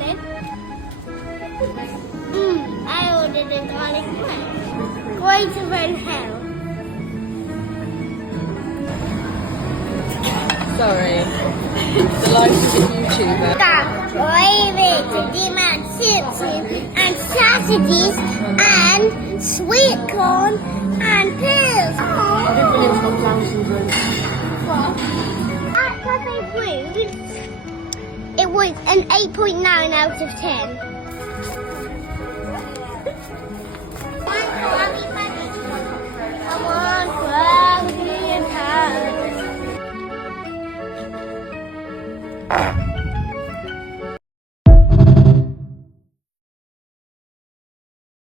then. I ordered a garlic bread. Greater than hell. Sorry. The life of a YouTuber. Got gravy, demand chips and sausages and sweet corn and peas. I think William's got Down syndrome. At Cafe Rude, it was an 8.9 out of 10.